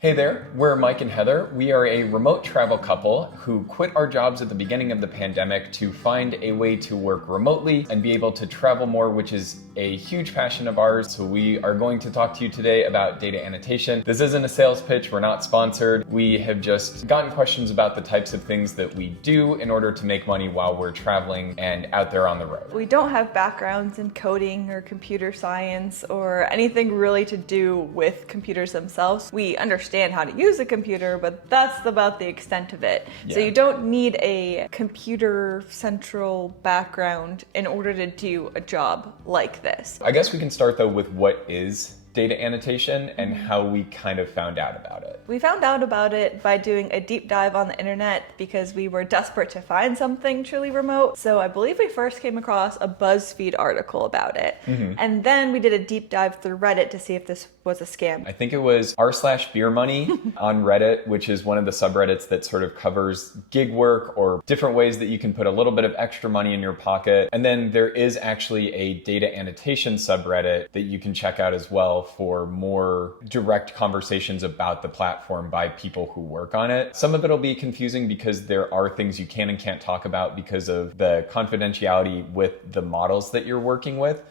Hey there, we're Mike and Heather. We are a remote travel couple who quit our jobs at the beginning of the pandemic to find a way to work remotely and be able to travel more, which is a huge passion of ours. So we are going to talk to you today about data annotation. This isn't a sales pitch, we're not sponsored. We have just gotten questions about the types of things that we do in order to make money while we're traveling and out there on the road. We don't have backgrounds in coding or computer science or anything really to do with computers themselves. We understand how to use a computer, but that's about the extent of it. Yeah. So you don't need a computer central background in order to do a job like this. I guess we can start though with what is data annotation and how we kind of found out about it. We found out about it by doing a deep dive on the internet because we were desperate to find something truly remote. So I believe we first came across a BuzzFeed article about it. And then we did a deep dive through Reddit to see if this was a scam. I think it was r/beer money on Reddit, which is one of the subreddits that sort of covers gig work or different ways that you can put a little bit of extra money in your pocket. And then there is actually a data annotation subreddit that you can check out as well for more direct conversations about the platform by people who work on it. Some of it will be confusing because there are things you can and can't talk about because of the confidentiality with the models that you're working with.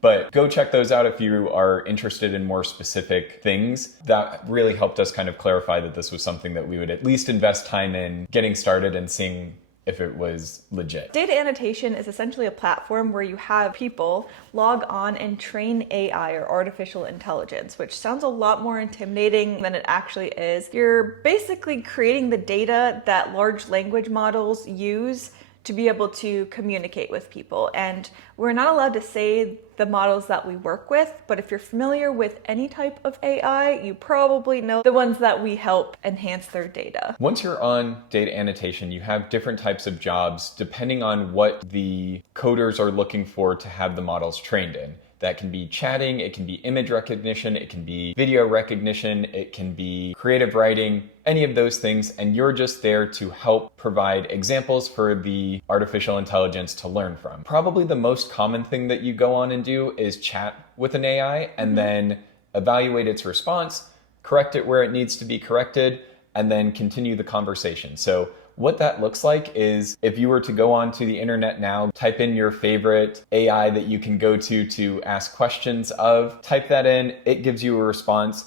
But go check those out if you are interested in more specific things. That really helped us kind of clarify that this was something that we would at least invest time in getting started and seeing if it was legit. Data annotation is essentially a platform where you have people log on and train AI or artificial intelligence, which sounds a lot more intimidating than it actually is. You're basically creating the data that large language models use to be able to communicate with people. And we're not allowed to say the models that we work with, but if you're familiar with any type of AI, you probably know the ones that we help enhance their data. Once you're on data annotation, you have different types of jobs depending on what the coders are looking for to have the models trained in. That can be chatting, it can be image recognition, it can be video recognition, it can be creative writing, any of those things, and you're just there to help provide examples for the artificial intelligence to learn from. Probably the most common thing that you go on and do is chat with an AI and then evaluate its response, correct it where it needs to be corrected, and then continue the conversation. So what that looks like is if you were to go onto the internet now, type in your favorite AI that you can go to ask questions of, type that in, it gives you a response.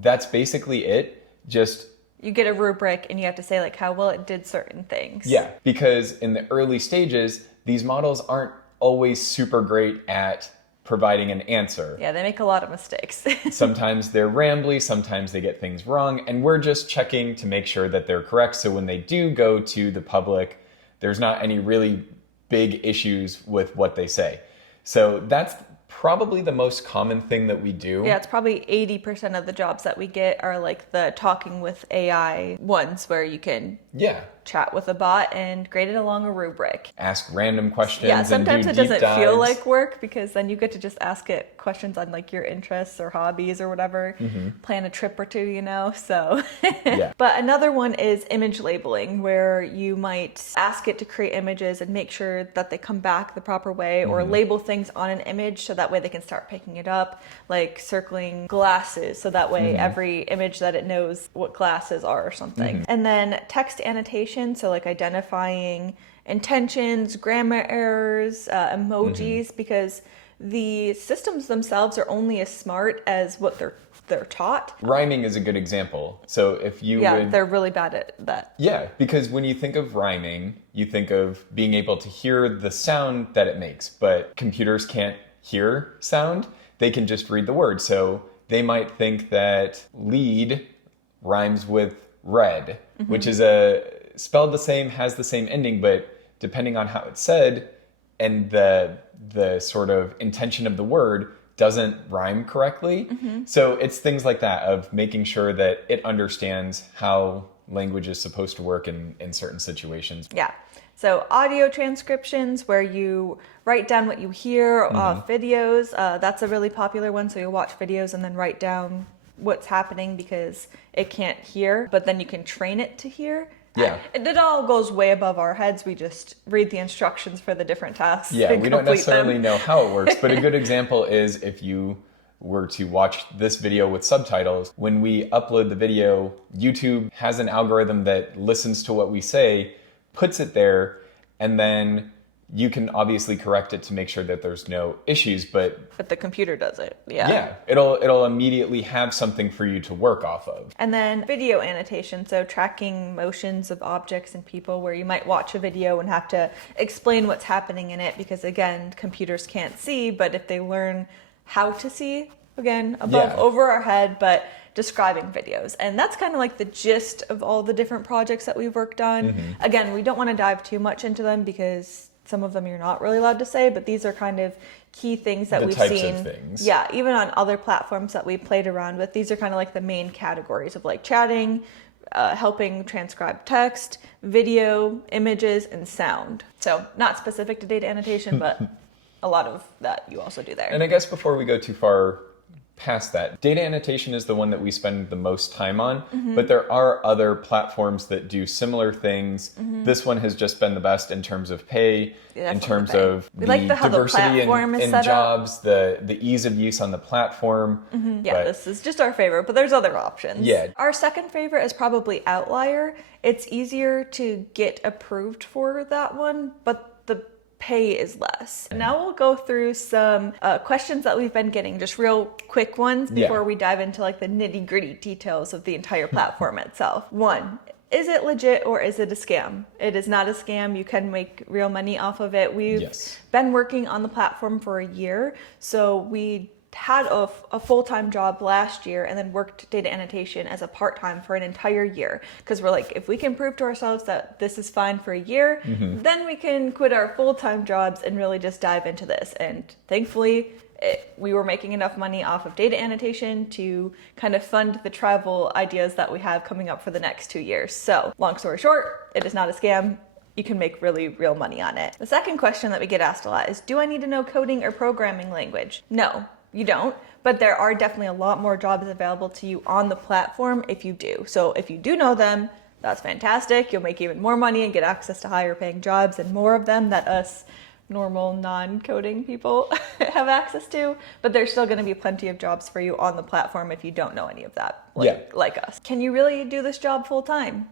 That's basically it. Just you get a rubric and you have to say like how well it did certain things. Yeah, because in the early stages, these models aren't always super great at providing an answer. Yeah, they make a lot of mistakes. Sometimes they're rambly, sometimes they get things wrong, and we're just checking to make sure that they're correct. So when they do go to the public, there's not any really big issues with what they say. So that's probably the most common thing that we do. Yeah, it's probably 80% of the jobs that we get are like the talking with AI ones where you can chat with a bot and grade it along a rubric. Ask random questions. Yeah, sometimes and it do doesn't deep feel dives. like work because then you get to just ask it questions on like your interests or hobbies or whatever. Plan a trip or two, you know, so. Yeah. But another one is image labeling where you might ask it to create images and make sure that they come back the proper way or label things on an image so that way they can start picking it up, like circling glasses so that way every image that it knows what glasses are or something. And then text annotation, so like identifying intentions, grammar errors, emojis, because the systems themselves are only as smart as what they're taught. Rhyming is a good example. So if you they're really bad at that. Yeah, because when you think of rhyming, you think of being able to hear the sound that it makes, but computers can't hear sound. They can just read the word. So they might think that lead rhymes with red, which is spelled the same, has the same ending, but depending on how it's said and the sort of intention of the word doesn't rhyme correctly. So it's things like that of making sure that it understands how language is supposed to work in certain situations. Yeah. So audio transcriptions where you write down what you hear off videos. That's a really popular one. So you'll watch videos and then write down what's happening because it can't hear, but then you can train it to hear. Yeah. It all goes way above our heads. We just read the instructions for the different tasks. Yeah, and we don't complete necessarily them. know how it works, but a good example is if you were to watch this video with subtitles, when we upload the video, YouTube has an algorithm that listens to what we say, puts it there, and then you can obviously correct it to make sure that there's no issues, but the computer does it. Yeah. Yeah, it'll immediately have something for you to work off of. And then video annotation, so tracking motions of objects and people, where you might watch a video and have to explain what's happening in it because, again, computers can't see, but if they learn how to see, again, over our head, but describing videos. And that's kind of like the gist of all the different projects that we've worked on. Again, we don't want to dive too much into them because some of them you're not really allowed to say, but these are kind of key things that we've seen. Of things. Yeah, even on other platforms that we played around with. These are kind of like the main categories of like chatting, helping transcribe text, video, images, and sound. So not specific to data annotation, but a lot of that you also do there. And I guess before we go too far past that, data annotation is the one that we spend the most time on, but there are other platforms that do similar things. This one has just been the best in terms of pay, in terms of the diversity in jobs, the ease of use on the platform. Yeah, this is just our favorite, but there's other options. Yeah. Our second favorite is probably Outlier. It's easier to get approved for that one, but the pay is less. Now we'll go through some questions that we've been getting, just real quick ones before we dive into like the nitty-gritty details of the entire platform itself. 1, is it legit or is it a scam? It is not a scam. You can make real money off of it. We've been working on the platform for a year, so we had a full-time job last year and then worked data annotation as a part-time for an entire year, because we're like, if we can prove to ourselves that this is fine for a year, then we can quit our full-time jobs and really just dive into this. And thankfully we were making enough money off of data annotation to kind of fund the travel ideas that we have coming up for the next 2 years. So long story short, it is not a scam. You can make really real money on it. The second question that we get asked a lot is, do I need to know coding or programming language? No. You don't, but there are definitely a lot more jobs available to you on the platform if you do. So if you do know them, that's fantastic. You'll make even more money and get access to higher paying jobs and more of them that us normal non-coding people have access to. But there's still going to be plenty of jobs for you on the platform if you don't know any of that, like us. Can you really do this job full time?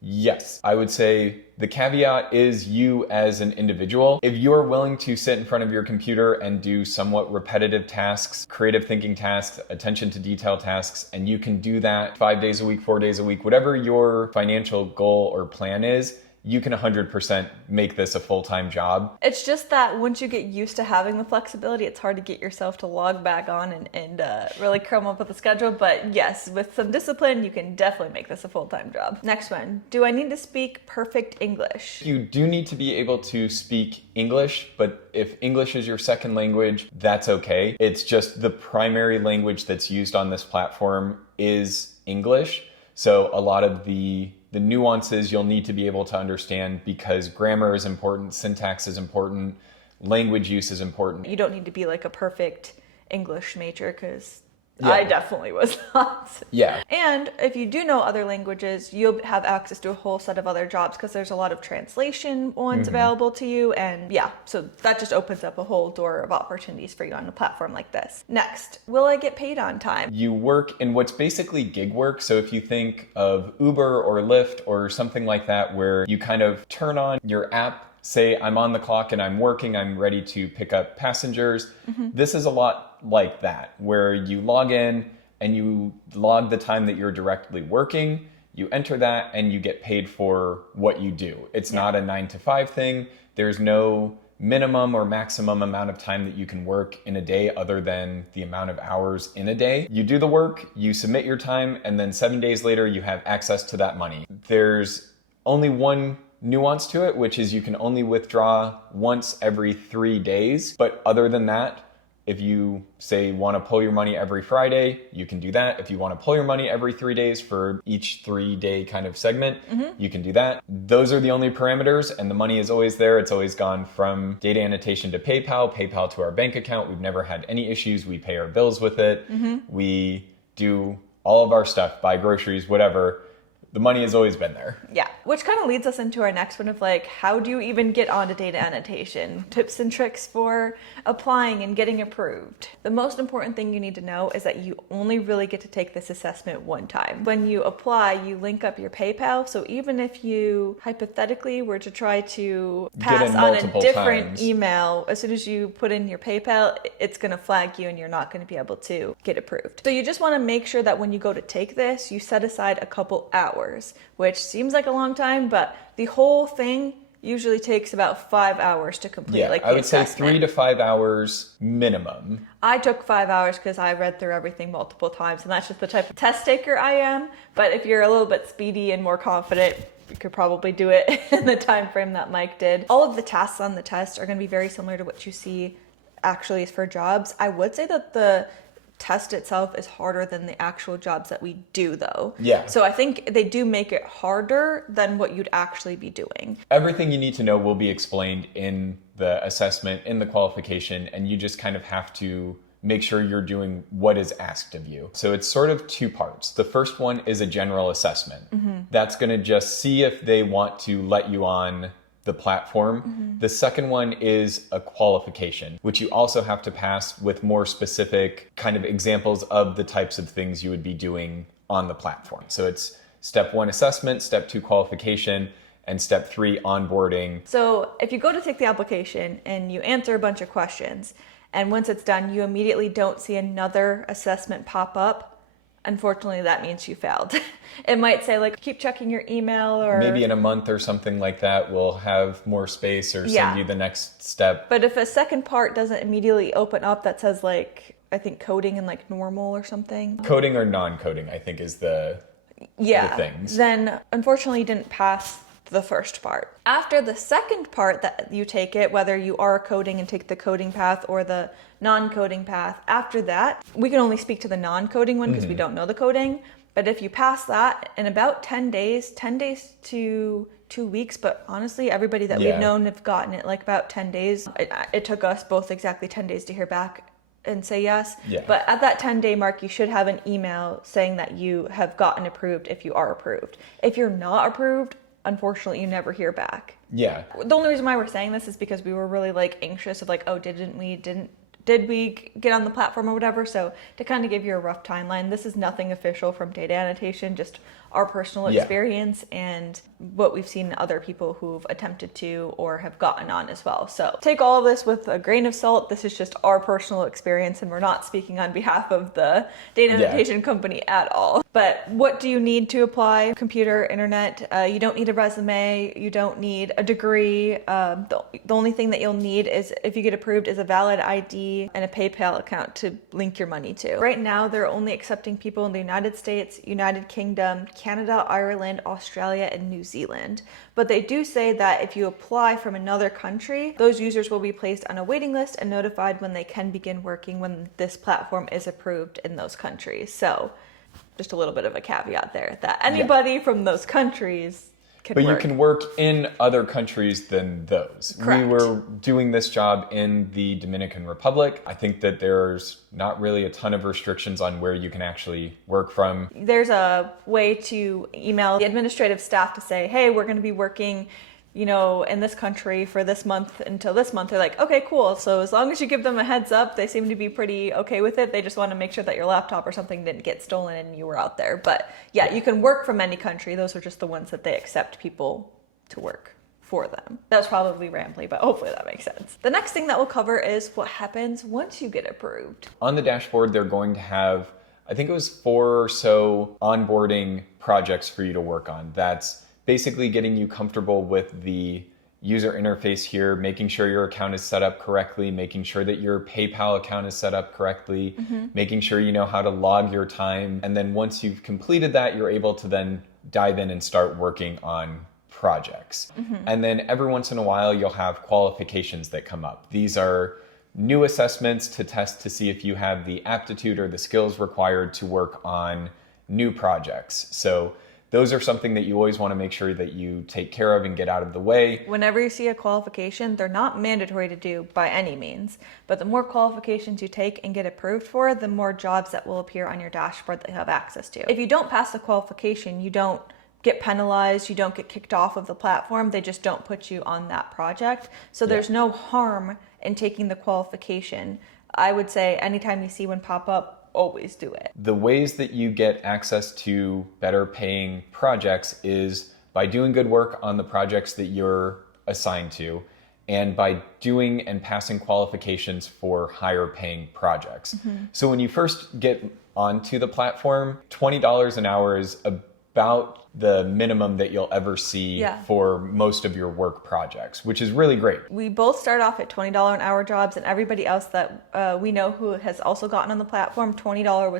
Yes, I would say the caveat is you as an individual. If you're willing to sit in front of your computer and do somewhat repetitive tasks, creative thinking tasks, attention to detail tasks, and you can do that 5 days a week, 4 days a week, whatever your financial goal or plan is, you can 100% make this a full-time job. It's just that once you get used to having the flexibility, it's hard to get yourself to log back on and really come up with a schedule. But yes, with some discipline, you can definitely make this a full-time job. Next one, do I need to speak perfect English? You do need to be able to speak English, but if English is your second language, that's okay. It's just the primary language that's used on this platform is English. So a lot of the nuances you'll need to be able to understand, because grammar is important, syntax is important, language use is important. You don't need to be like a perfect English major, because I definitely was not. Yeah. And if you do know other languages, you'll have access to a whole set of other jobs, because there's a lot of translation ones available to you. And so that just opens up a whole door of opportunities for you on a platform like this. Next, will I get paid on time? You work in what's basically gig work. So if you think of Uber or Lyft or something like that, where you kind of turn on your app, say I'm on the clock and I'm working, I'm ready to pick up passengers. This is a lot like that, where you log in and you log the time that you're directly working, you enter that, and you get paid for what you do. It's not a 9 to 5 thing. There's no minimum or maximum amount of time that you can work in a day other than the amount of hours in a day. You do the work, you submit your time, and then 7 days later you have access to that money. There's only one nuance to it, which is you can only withdraw once every 3 days. But other than that, if you say want to pull your money every Friday, you can do that. If you want to pull your money every 3 days for each 3-day kind of segment, you can do that. Those are the only parameters, and the money is always there. It's always gone from data annotation to PayPal, PayPal to our bank account. We've never had any issues. We pay our bills with it. We do all of our stuff, buy groceries, whatever. The money has always been there. Yeah, Which kind of leads us into our next one of like, how do you even get onto data annotation? Tips and tricks for applying and getting approved. The most important thing you need to know is that you only really get to take this assessment one time. When you apply, you link up your PayPal. So even if you hypothetically were to try to pass on a different email, as soon as you put in your PayPal, it's going to flag you and you're not going to be able to get approved. So you just want to make sure that when you go to take this, you set aside a couple hours, which seems like a long time, but the whole thing usually takes about 5 hours to complete. Yeah, like I would say 3 to 5 hours minimum. I took 5 hours because I read through everything multiple times, and that's just the type of test taker I am. But if you're a little bit speedy and more confident, you could probably do it in the time frame that Mike did. All of the tasks on the test are going to be very similar to what you see actually is for jobs. I would say that the test itself is harder than the actual jobs that we do though. Yeah. So I think they do make it harder than what you'd actually be doing. Everything you need to know will be explained in the assessment, in the qualification, and you just kind of have to make sure you're doing what is asked of you. So it's sort of two parts. The first one is a general assessment. That's going to just see if they want to let you on the platform. The second one is a qualification, which you also have to pass with more specific kind of examples of the types of things you would be doing on the platform. So it's step 1 assessment, step 2 qualification, and step 3 onboarding. So if you go to take the application and you answer a bunch of questions, and once it's done, you immediately don't see another assessment pop up, unfortunately, that means you failed. It might say like, keep checking your email, or maybe in a month or something like that, we'll have more space or send you the next step. But if a second part doesn't immediately open up that says like, I think coding and like normal or something. Coding or non-coding, I think is the things. Then unfortunately you didn't pass the first part. After the second part that you take it, whether you are coding and take the coding path or the non-coding path, after that, we can only speak to the non-coding one because we don't know the coding. But if you pass that in about 10 days to 2 weeks, but honestly, everybody that we've known have gotten it like about 10 days. It took us both exactly 10 days to hear back and say yes. Yeah. But at that 10-day mark, you should have an email saying that you have gotten approved if you are approved. If you're not approved, unfortunately, you never hear back. Yeah. The only reason why we're saying this is because we were really like anxious of like, oh, did we get on the platform or whatever? So to kind of give you a rough timeline, this is nothing official from Data Annotation, just our personal experience and what we've seen other people who've attempted to or have gotten on as well. So take all of this with a grain of salt. This is just our personal experience and we're not speaking on behalf of the Data Annotation company at all. But what do you need to apply? Computer, internet, you don't need a resume, you don't need a degree. The only thing that you'll need is, if you get approved, is a valid ID and a PayPal account to link your money to. Right now, they're only accepting people in the United States, United Kingdom, Canada, Ireland, Australia, and New Zealand. But they do say that if you apply from another country, those users will be placed on a waiting list and notified when they can begin working when this platform is approved in those countries. So just a little bit of a caveat there that anybody from those countries can work. But you can work in other countries than those. Correct. We were doing this job in the Dominican Republic. I think that there's not really a ton of restrictions on where you can actually work from. There's a way to email the administrative staff to say, hey, we're going to be working, in this country for this month until this month. They're like, okay, cool. So as long as you give them a heads up, they seem to be pretty okay with it. They just want to make sure that your laptop or something didn't get stolen and you were out there. But yeah, you can work from any country. Those are just the ones that they accept people to work for them. That was probably rambly, but hopefully that makes sense. The next thing that we'll cover is what happens once you get approved. On the dashboard, they're going to have, I think it was 4 or so onboarding projects for you to work on. That's basically getting you comfortable with the user interface here, making sure your account is set up correctly, making sure that your PayPal account is set up correctly, making sure you know how to log your time. And then once you've completed that, you're able to then dive in and start working on projects. And then every once in a while, you'll have qualifications that come up. These are new assessments to test to see if you have the aptitude or the skills required to work on new projects. So those are something that you always want to make sure that you take care of and get out of the way. Whenever you see a qualification, they're not mandatory to do by any means, but the more qualifications you take and get approved for, the more jobs that will appear on your dashboard that you have access to. If you don't pass the qualification, you don't get penalized, you don't get kicked off of the platform. They just don't put you on that project. So there's no harm in taking the qualification. I would say anytime you see one pop up, always do it. The ways that you get access to better paying projects is by doing good work on the projects that you're assigned to, and by doing and passing qualifications for higher paying projects. So when you first get onto the platform, $20 an hour is about the minimum that you'll ever see for most of your work projects, which is really great. We both start off at $20 an hour jobs, and everybody else that we know who has also gotten on the platform, $20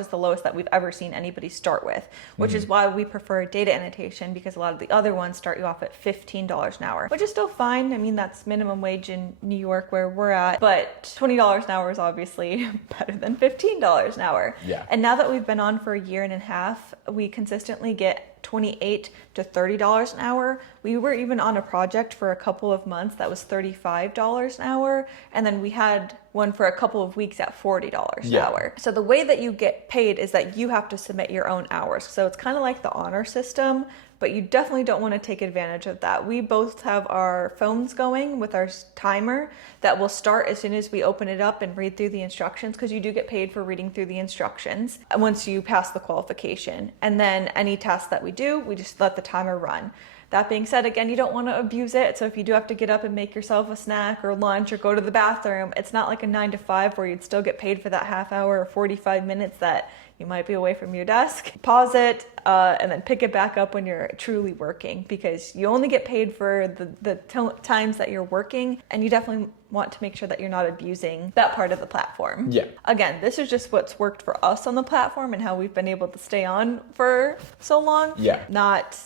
is the lowest that we've ever seen anybody start with, which is why we prefer data annotation, because a lot of the other ones start you off at $15 an hour, which is still fine. I mean, that's minimum wage in New York where we're at, but $20 an hour is obviously better than $15 an hour. Yeah. And now that we've been on for a year and a half, we consistently get $28 to $30 an hour. We were even on a project for a couple of months that was $35 an hour, and then we had one for a couple of weeks at $40 an hour. So the way that you get paid is that you have to submit your own hours. So it's kind of like the honor system, but you definitely don't want to take advantage of that. We both have our phones going with our timer that will start as soon as we open it up and read through the instructions, because you do get paid for reading through the instructions once you pass the qualification. And then any task that we do, we just let the timer run. That being said, again, you don't want to abuse it. So if you do have to get up and make yourself a snack or lunch or go to the bathroom, it's not like a 9 to 5 where you'd still get paid for that half hour or 45 minutes that you might be away from your desk. Pause it and then pick it back up when you're truly working, because you only get paid for the times that you're working, and you definitely want to make sure that you're not abusing that part of the platform. Yeah. Again, this is just what's worked for us on the platform and how we've been able to stay on for so long. Yeah. Not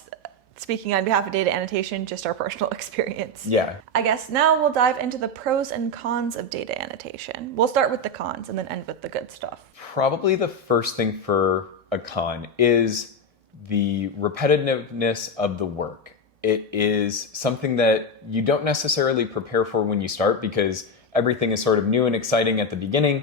speaking on behalf of data annotation, just our personal experience. Yeah. I guess now we'll dive into the pros and cons of data annotation. We'll start with the cons and then end with the good stuff. Probably the first thing for a con is the repetitiveness of the work. It is something that you don't necessarily prepare for when you start, because everything is sort of new and exciting at the beginning.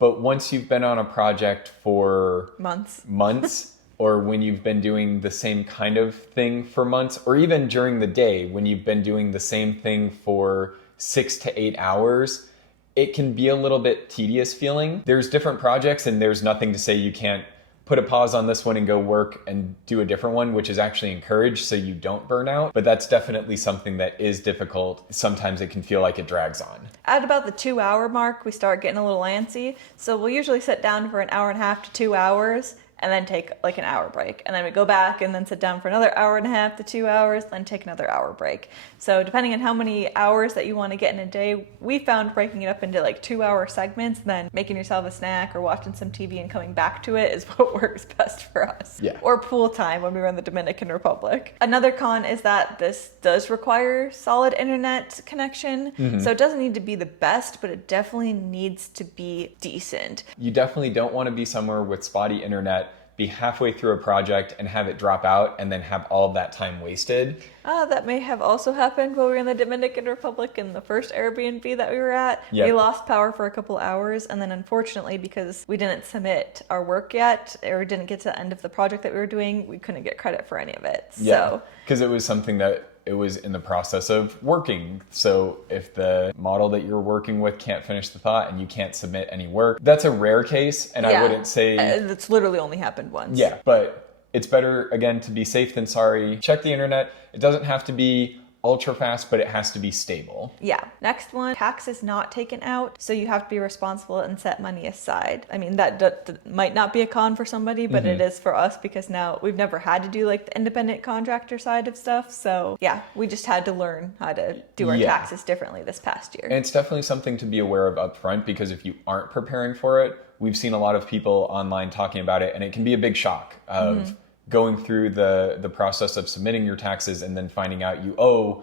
But once you've been on a project for months, or when you've been doing the same kind of thing for months, or even during the day when you've been doing the same thing for 6 to 8 hours, it can be a little bit tedious feeling. There's different projects, and there's nothing to say you can't put a pause on this one and go work and do a different one, which is actually encouraged so you don't burn out. But that's definitely something that is difficult. Sometimes it can feel like it drags on. At about the 2 hour mark, we start getting a little antsy. So we'll usually sit down for an hour and a half to 2 hours, and then take like an hour break. And then we go back and then sit down for another hour and a half to 2 hours, then take another hour break. So depending on how many hours that you want to get in a day, we found breaking it up into like 2 hour segments, then making yourself a snack or watching some TV and coming back to it is what works best for us. Yeah. Or pool time when we were in the Dominican Republic. Another con is that this does require solid internet connection. So it doesn't need to be the best, but it definitely needs to be decent. You definitely don't want to be somewhere with spotty internet, be halfway through a project and have it drop out, and then have all of that time wasted. That may have also happened while we were in the Dominican Republic in the first Airbnb that we were at. Yep. We lost power for a couple hours, and then unfortunately, because we didn't submit our work yet, or didn't get to the end of the project that we were doing, we couldn't get credit for any of it. Yeah, because it was something that it was in the process of working. So if the model that you're working with can't finish the thought and you can't submit any work, that's a rare case. And I wouldn't say... That's literally only happened once. Yeah, but it's better, again, to be safe than sorry. Check the internet. It doesn't have to be ultra fast, but it has to be stable. Yeah. Next one, tax is not taken out, so you have to be responsible and set money aside. I mean, that might not be a con for somebody, but it is for us, because now we've never had to do like the independent contractor side of stuff. So yeah, we just had to learn how to do our taxes differently this past year. And it's definitely something to be aware of up front, because if you aren't preparing for it, we've seen a lot of people online talking about it, and it can be a big shock of going through the process of submitting your taxes and then finding out you owe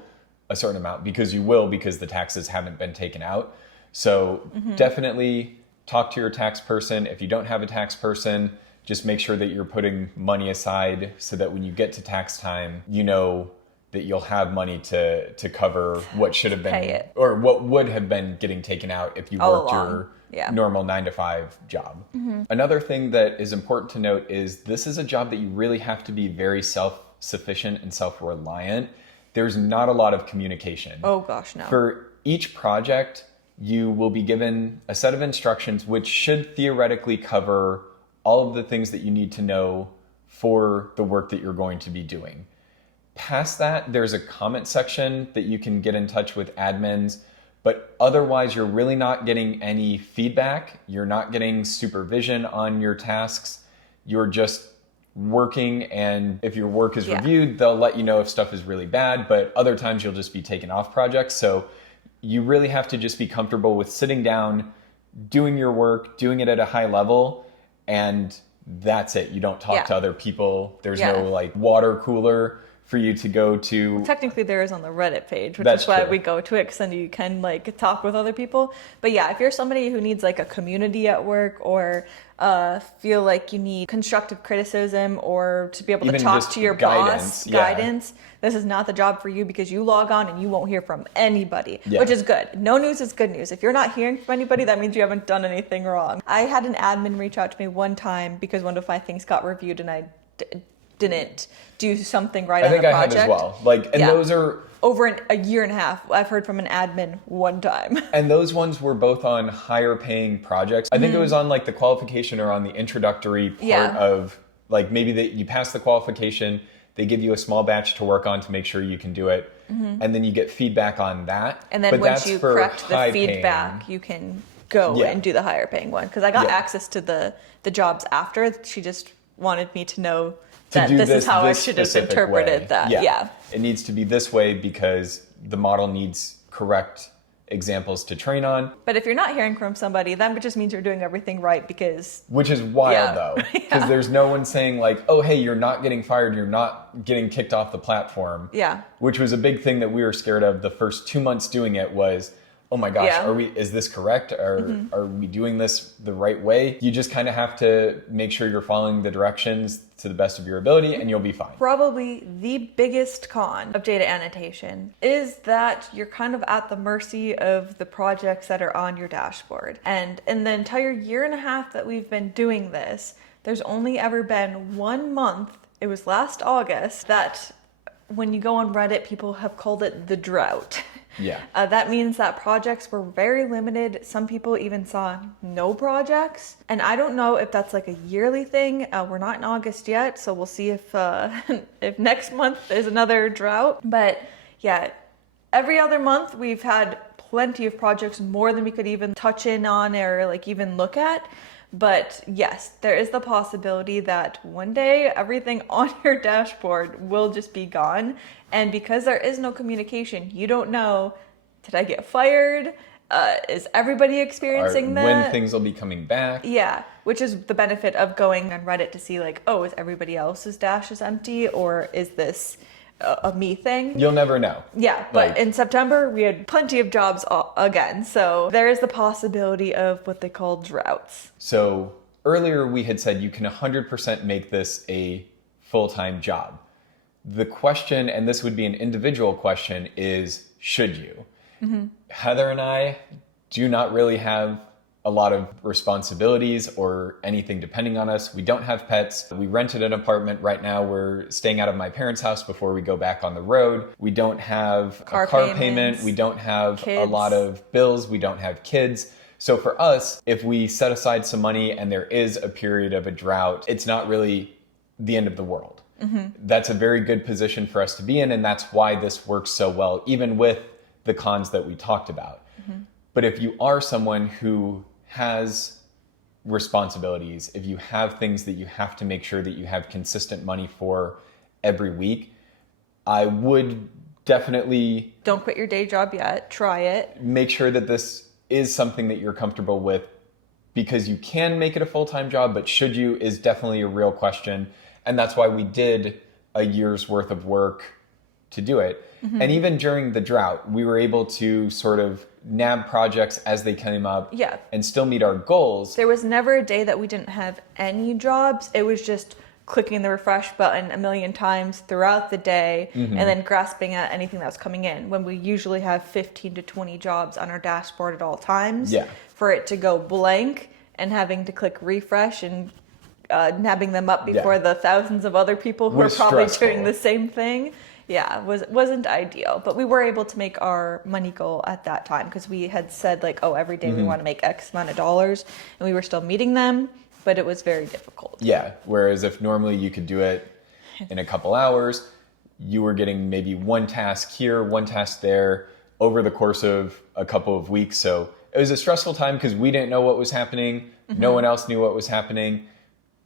a certain amount, because you will, because the taxes haven't been taken out. So definitely talk to your tax person. If you don't have a tax person, just make sure that you're putting money aside so that when you get to tax time, you know that you'll have money to cover what should have been, or what would have been getting taken out if you worked normal 9 to 5 job. Another thing that is important to note is this is a job that you really have to be very self-sufficient and self-reliant. There's not a lot of communication. Oh gosh, no. For each project, you will be given a set of instructions which should theoretically cover all of the things that you need to know for the work that you're going to be doing. Past that, there's a comment section that you can get in touch with admins, but otherwise you're really not getting any feedback. You're not getting supervision on your tasks. You're just working, and if your work is reviewed, they'll let you know if stuff is really bad, but other times you'll just be taken off projects. So you really have to just be comfortable with sitting down, doing your work, doing it at a high level, and that's it. You don't talk to other people. There's no like water cooler for you to go to. Well, technically there is on the Reddit page, which That's is why true. we go to it, because then you can like talk with other people. But yeah, if you're somebody who needs like a community at work, or feel like you need constructive criticism, or to be able to Even talk just to your guidance, boss, guidance, this is not the job for you, because you log on and you won't hear from anybody, Yeah. which is good. No news is good news. If you're not hearing from anybody, that means you haven't done anything wrong. I had an admin reach out to me one time because one of my things got reviewed and I didn't do something right on the project. I think I have as well. Like, and those are over a year and a half. I've heard from an admin one time. And those ones were both on higher paying projects. I think it was on like the qualification or on the introductory part of like maybe that you pass the qualification, they give you a small batch to work on to make sure you can do it. And then you get feedback on that. And then once you correct the feedback, you can go and do the higher paying one. Because I got access to the jobs after. She just wanted me to know that this is how I should have interpreted that. Yeah. It needs to be this way because the model needs correct examples to train on. But if you're not hearing from somebody, that just means you're doing everything right, because... Which is wild though. Because there's no one saying like, oh, hey, you're not getting fired. You're not getting kicked off the platform. Yeah. Which was a big thing that we were scared of the first 2 months doing it was, oh my gosh, is this correct? Are we doing this the right way? You just kind of have to make sure you're following the directions to the best of your ability and you'll be fine. Probably the biggest con of data annotation is that you're kind of at the mercy of the projects that are on your dashboard. And in the entire year and a half that we've been doing this, there's only ever been 1 month, it was last August, that when you go on Reddit, people have called it the drought. Yeah. That means that projects were very limited. Some people even saw no projects. And I don't know if that's like a yearly thing. We're not in August yet, so we'll see if if next month is another drought. But yeah, every other month we've had plenty of projects, more than we could even touch in on or like even look at. But yes, there is the possibility that one day everything on your dashboard will just be gone. And because there is no communication, you don't know, did I get fired? Is everybody experiencing that? When things will be coming back. Yeah, which is the benefit of going on Reddit to see like, oh, is everybody else's dash is empty, or is this a me thing? You'll never know. Yeah, but in September, we had plenty of jobs again. So there is the possibility of what they call droughts. So earlier we had said you can 100% make this a full-time job. The question, and this would be an individual question, is should you? Heather and I do not really have a lot of responsibilities or anything depending on us. We don't have pets. We rented an apartment right now. We're staying out of my parents' house before we go back on the road. We don't have a car payment. We don't have kids. A lot of bills. We don't have kids. So for us, if we set aside some money and there is a period of a drought, it's not really the end of the world. That's a very good position for us to be in, and that's why this works so well, even with the cons that we talked about. But if you are someone who has responsibilities, if you have things that you have to make sure that you have consistent money for every week, I would definitely... Don't quit your day job yet. Try it. Make sure that this is something that you're comfortable with, because you can make it a full-time job, but should you is definitely a real question. And that's why we did a year's worth of work to do it. And even during the drought, we were able to sort of nab projects as they came up and still meet our goals. There was never a day that we didn't have any jobs. It was just clicking the refresh button a million times throughout the day and then grasping at anything that was coming in, when we usually have 15 to 20 jobs on our dashboard at all times. For it to go blank and having to click refresh and nabbing them up before the thousands of other people who are probably doing the same thing. Wasn't ideal, but we were able to make our money goal at that time because we had said like, oh, every day we want to make X amount of dollars, and we were still meeting them, but it was very difficult. Whereas if normally you could do it in a couple hours, you were getting maybe one task here, one task there over the course of a couple of weeks. So it was a stressful time because we didn't know what was happening. No one else knew what was happening.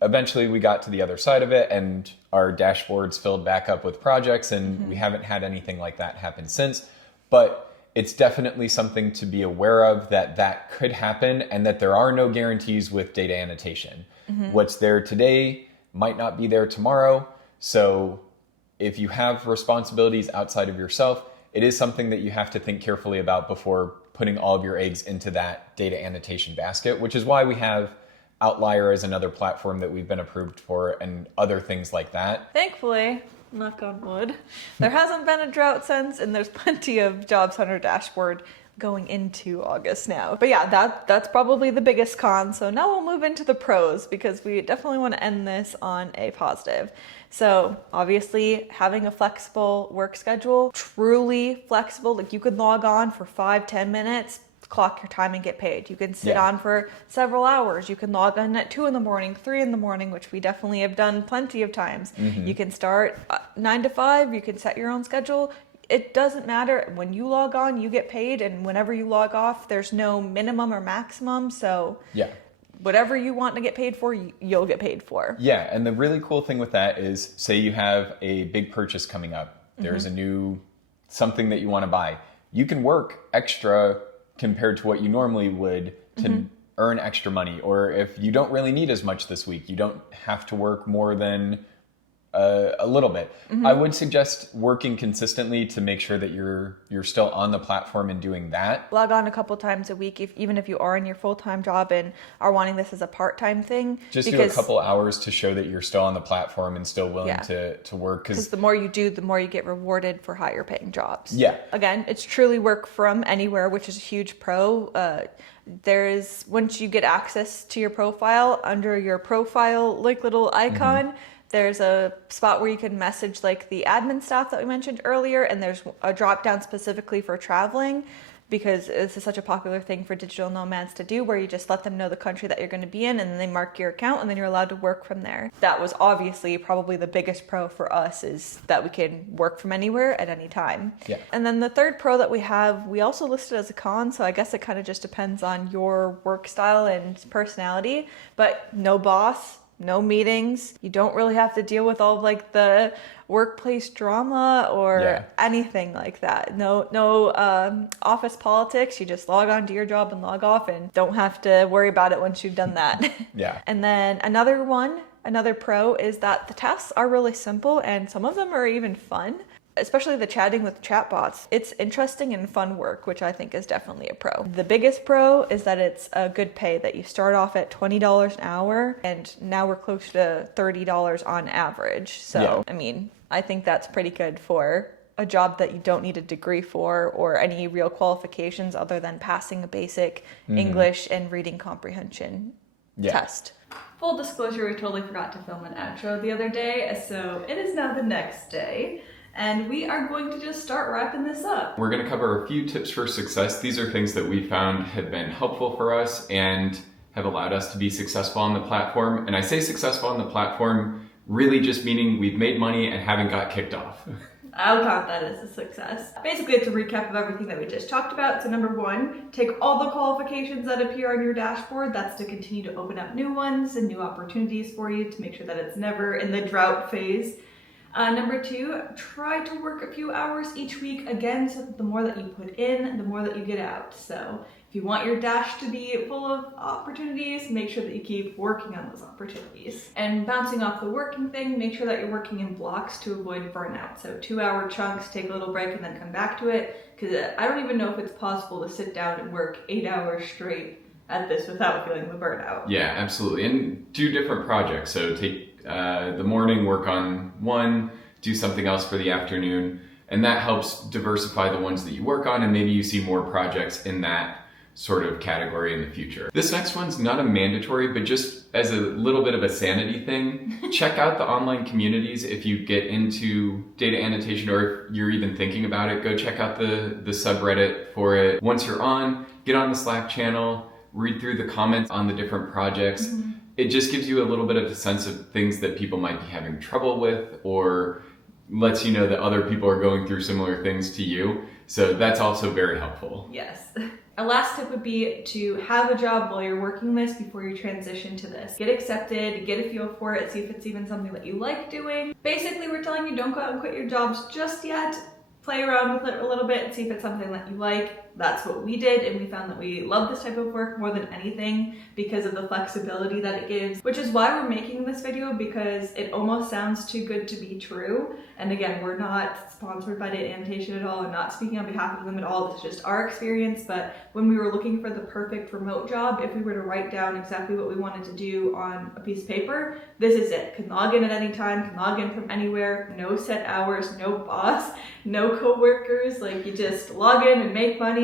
Eventually we got to the other side of it and our dashboards filled back up with projects, and we haven't had anything like that happen since. But it's definitely something to be aware of, that could happen, and that there are no guarantees with data annotation. What's there today might not be there tomorrow. So if you have responsibilities outside of yourself, it is something that you have to think carefully about before putting all of your eggs into that data annotation basket, which is why we have Outlier as another platform that we've been approved for, and other things like that. Thankfully, knock on wood, there hasn't been a drought since, and there's plenty of jobs on our dashboard going into August now. But yeah, that's probably the biggest con. So now we'll move into the pros, because we definitely want to end this on a positive. So obviously having a flexible work schedule, truly flexible, like you could log on for 5-10 minutes, clock your time and get paid. You can sit on for several hours. You can log on at 2 a.m, 3 a.m, which we definitely have done plenty of times. You can start 9 to 5. You can set your own schedule. It doesn't matter. When you log on, you get paid, and whenever you log off, there's no minimum or maximum. So whatever you want to get paid for, you'll get paid for. And the really cool thing with that is, say you have a big purchase coming up. There's a new something that you want to buy. You can work extra compared to what you normally would to earn extra money. Or if you don't really need as much this week, you don't have to work more than a little bit. I would suggest working consistently to make sure that you're still on the platform and doing that. Log on a couple times a week, even if you are in your full-time job and are wanting this as a part-time thing. Just do a couple hours to show that you're still on the platform and still willing to work. Because the more you do, the more you get rewarded for higher paying jobs. Again, it's truly work from anywhere, which is a huge pro. Once you get access to your profile, under your profile like little icon, there's a spot where you can message like the admin staff that we mentioned earlier, and there's a drop down specifically for traveling, because this is such a popular thing for digital nomads to do, where you just let them know the country that you're going to be in, and then they mark your account, and then you're allowed to work from there. That was obviously probably the biggest pro for us, is that we can work from anywhere at any time. And then the third pro that we have, we also listed as a con, so I guess it kind of just depends on your work style and personality, but no boss, no meetings. You don't really have to deal with all of like the workplace drama or anything like that. No office politics. You just log on to your job and log off, and don't have to worry about it once you've done that. And then another pro is that the tasks are really simple, and some of them are even fun. Especially the chatting with chatbots. It's interesting and fun work, which I think is definitely a pro. The biggest pro is that it's a good pay, that you start off at $20 an hour, and now we're close to $30 on average. So, I mean, I think that's pretty good for a job that you don't need a degree for or any real qualifications other than passing a basic English and reading comprehension test. Full disclosure, we totally forgot to film an outro the other day, so it is now the next day. And we are going to just start wrapping this up. We're going to cover a few tips for success. These are things that we found have been helpful for us and have allowed us to be successful on the platform. And I say successful on the platform, really just meaning we've made money and haven't got kicked off. I'll count that as a success. Basically, it's a recap of everything that we just talked about. So number 1, take all the qualifications that appear on your dashboard. That's to continue to open up new ones and new opportunities for you, to make sure that it's never in the drought phase. Number 2, try to work a few hours each week, again, so that the more that you put in, the more that you get out. So if you want your dash to be full of opportunities, make sure that you keep working on those opportunities. And bouncing off the working thing, make sure that you're working in blocks to avoid burnout. So 2-hour chunks, take a little break and then come back to it. Because I don't even know if it's possible to sit down and work 8 hours straight at this without feeling the burnout. Yeah, absolutely. And do different projects. So take the morning, work on one, do something else for the afternoon, and that helps diversify the ones that you work on, and maybe you see more projects in that sort of category in the future. This next one's not a mandatory, but just as a little bit of a sanity thing, check out the online communities if you get into data annotation, or if you're even thinking about it, go check out the subreddit for it. Once you're on, get on the Slack channel, read through the comments on the different projects. Mm-hmm. It just gives you a little bit of a sense of things that people might be having trouble with, or lets you know that other people are going through similar things to you. So that's also very helpful. Yes. Our last tip would be to have a job while you're working this before you transition to this. Get accepted, get a feel for it, see if it's even something that you like doing. Basically, we're telling you don't go out and quit your jobs just yet. Play around with it a little bit and see if it's something that you like. That's what we did, and we found that we love this type of work more than anything because of the flexibility that it gives, which is why we're making this video, because it almost sounds too good to be true. And again, we're not sponsored by Data Annotation at all. I'm not speaking on behalf of them at all. It's just our experience. But when we were looking for the perfect remote job, if we were to write down exactly what we wanted to do on a piece of paper, this is it. Can log in at any time, can log in from anywhere, no set hours, no boss, no coworkers. Like, you just log in and make money.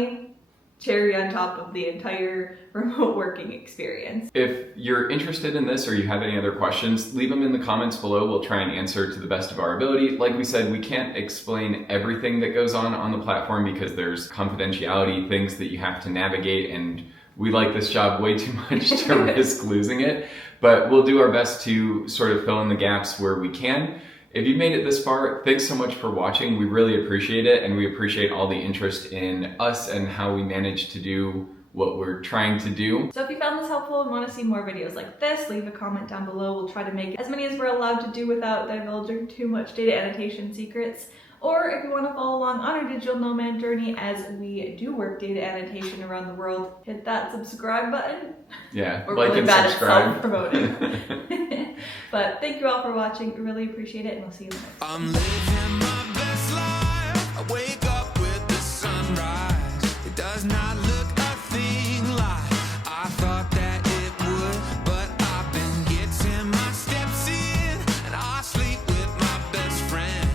Cherry on top of the entire remote working experience. If you're interested in this or you have any other questions, leave them in the comments below. We'll try and answer to the best of our ability. Like we said, we can't explain everything that goes on the platform because there's confidentiality, things that you have to navigate, and we like this job way too much to risk losing it. But we'll do our best to sort of fill in the gaps where we can. If you made it this far, thanks so much for watching. We really appreciate it, and we appreciate all the interest in us and how we manage to do what we're trying to do. So if you found this helpful and want to see more videos like this, leave a comment down below. We'll try to make as many as we're allowed to do without divulging too much data annotation secrets. Or if you want to follow along on our digital nomad journey as we do work data annotation around the world, hit that subscribe button. Yeah, we're like really and bad subscribe. at self-promoting. But thank you all for watching. We really appreciate it, and we'll see you next time. I'm living my best life. I wake up with the sunrise. It does not look a thing like I thought that it would, but I've been getting my steps in, and I sleep with my best friend.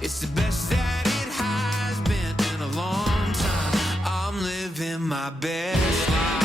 It's the best that it has been in a long time. I'm living my best life.